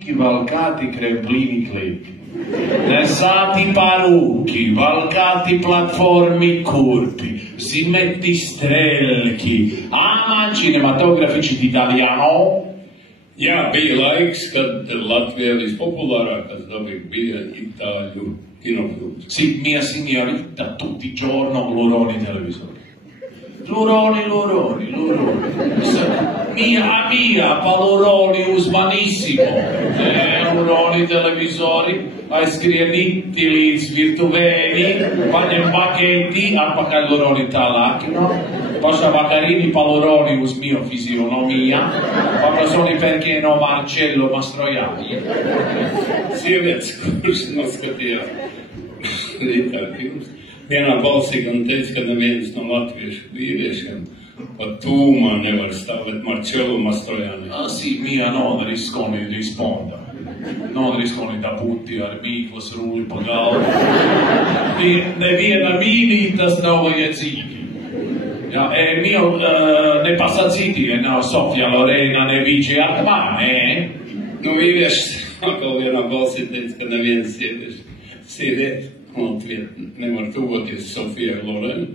Valcati creplini cleppi, nesati parucchi, valcati platformi curpi, simetti strelki, ama cinematografici d'italiano. Jā, bija laiks, kad Latvijā vispopulārākās dabīgi bija itāļu kinofilms. Sì, mia signorita, tutti i giorni l'oroni televisori. L'oroni. Mia, paloroni uzmanissimo. L'oroni televisori, aizskrienīti līdz virtuvēni, paņem pakeiti, atpakaļ l'oroni tālāk. Pašā vakarīni paloroni uz mio fizionomija, paprasoni perché no Marcello Mastroianni. Sievietes, kuras noskatījās itāļu filmus, vienā balsī gan teica, ka neviens no latviešu vīriešiem pat tūmā nevar stāvēt Marcello Mastroianni. Sì, mia non risponda. Non rispondi da putti ar mīklas rūļi pa galvu. Neviena mīnī tas nav vajadzīgi. Ja, mio ne pasacītie nav Sofija Lorena, ne Vīči Artmane. Nu, vīrieši atkal vienā balsī teica, ka neviens sieviete nevar tuvoties Sofijai Lorena,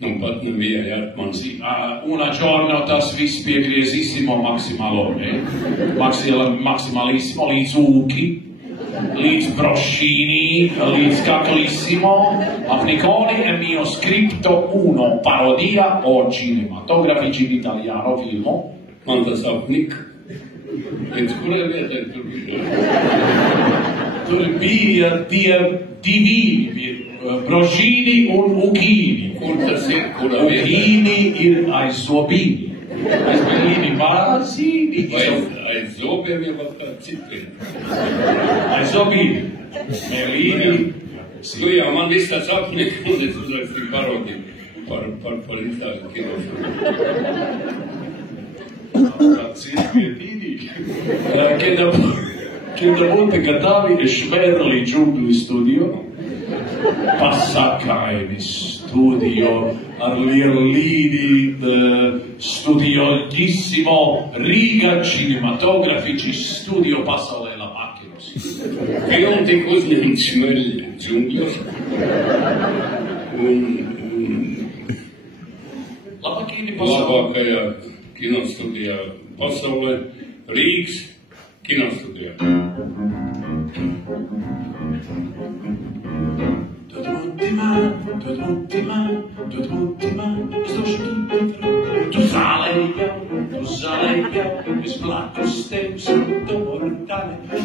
nu pat nevienai Artmanas. Una giorno tas viss piegriezissimo maximalone, maximalismo līdz ūki, līdz brošīni, līdz caklissimo, Afniconi e mio scripto uno parodia o cinematografici d'italiano filmo. Man tas apnika. Līdz kurai vietai tur bija? Tur bija tie divi, brošīni un ukīni. Kur tas ir? Kurā vietā? Ukīni ir aiz zobīni. Aiz belīni mazīni. Aiz zobiem jau vēl kā citvieta. Aiz zobīni. Melīni. Nu jā, man viss tāds apnika, un es uzrakstīju parodiju par itāļu kinofilmu. Che da volte Gaddafi e Schmerli giunto in studio, passacca in studio, Arlirlini, studioissimo, Riga cinematografici, studio Passale la macchina. Film tika uzņemts Šmerļa džungļos, un labākajā kinostudijā pasaulē, Rīgas kinostudijā. Tot l'ultima,